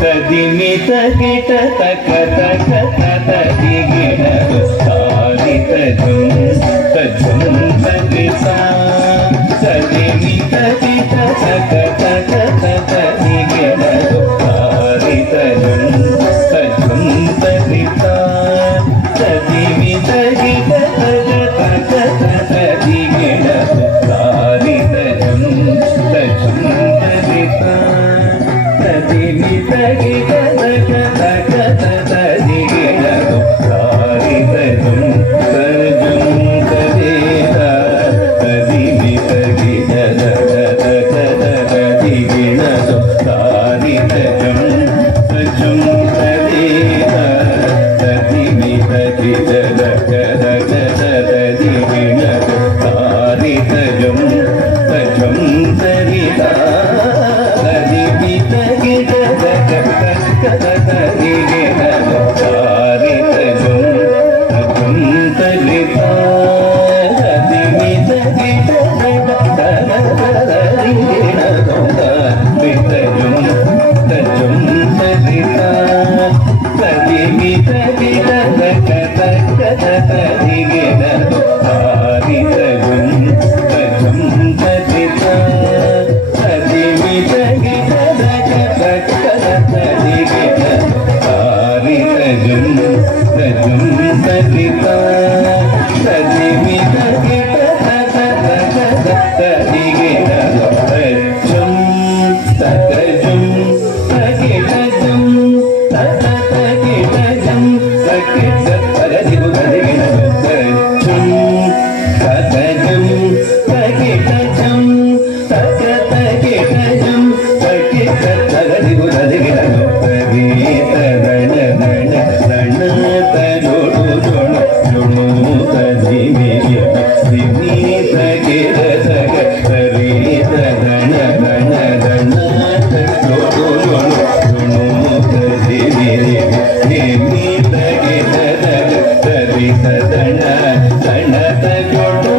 ತದಿಮಿತ ಗಿಟ ತಕ ತಕ ತದಿಗಿಣ ತಾರಿತ ಜುಂ ತಜುಂ ತದಿಸ ತದಿಮಿತ ಗಿಟ ತಕ ತಕ ತದಿಗಿಣ ತಾರಿತ ಜುಂ ತಜುಂ ತದಿಸ ತದಿಮಿತ ಗಿಟ ತಕ ತಕ ತದಿಗಿಣ ತಾರಿತ ಜುಂ ತಜುಂ ತದಿಸ ತದಿಮಿತ ಗಿಟ ತಕ ತಕ ತದಿಗಿಣ ತಾರಿತ ಜುಂ ತಜುಂ ತದಿಸ ತದಿಮಿತ ಗಿಟ ತಕ ತಕ ತದಿಗಿಣ ತಾರಿತ ಜುಂ ತಜುಂ ತದಿಸ ತದಿಮಿತ ಗಿಟ ತಕ ತಕ ತದಿಗಿಣ ತಾರಿತ ಜುಂ ತಜುಂ ತದಿಸ ತದಿಮಿತ ಗಿಟ ತಕ ತಕ ತದಿಗಿಣ ತಾರಿತ ಜುಂ ತಜುಂ ತದಿಸ ತದಿಮಿತ ಗಿಟ ತಕ ತಕ ತದಿಗಿಣ ತಾರಿತ ಜುಂ ತಜುಂ ತದಿಸ ತದಿಮಿತ ಗಿಟ ತಕ ತಕ ತದಿಗಿಣ ತಾರಿತ ಜುಂ ತಜುಂ ತದಿಸ ತದಿಮಿತ ಗಿಟ ತಕ ತಕ ತದಿಗಿಣ ತಾರಿತ ಜುಂ ತಜುಂ ತದಿಸ ತದಿಮಿತ ಗಿಟ ತಕ ತಕ ತದಿಗಿಣ ತಜುಂ ತಜುಂ ತಗಿಟ ಜುಂ ತಕ ತಗಿಟ ಜುಂ ತಗಿಟ ತದಿಗು ತದಿಗಿಣ ತಜುಂ ತಜುಂ ತಗಿಟ ಜುಂ ತಕ ತಗಿಟ ಜುಂ ತಗಿಟ ತದಿಗು ತದಿಗಿಣ ತಗೀತ ದಣ ದಣ ದಣ ತಜೋಡು ಜೋಣ ಜೋಣು ತದಿಮಿಯ ಸಿನಿ ತಗಿಟ ತಗ ತರೀತ ದಣ ದಣ ದಣ ತಜೋಡು ಜೋಣ ಜೋಣು ತದಿಮಿಯ ನಿಮಿ ತಗಿಟ ತಗ ತರೀತ ದಣ ದಣ ತಜೋಡು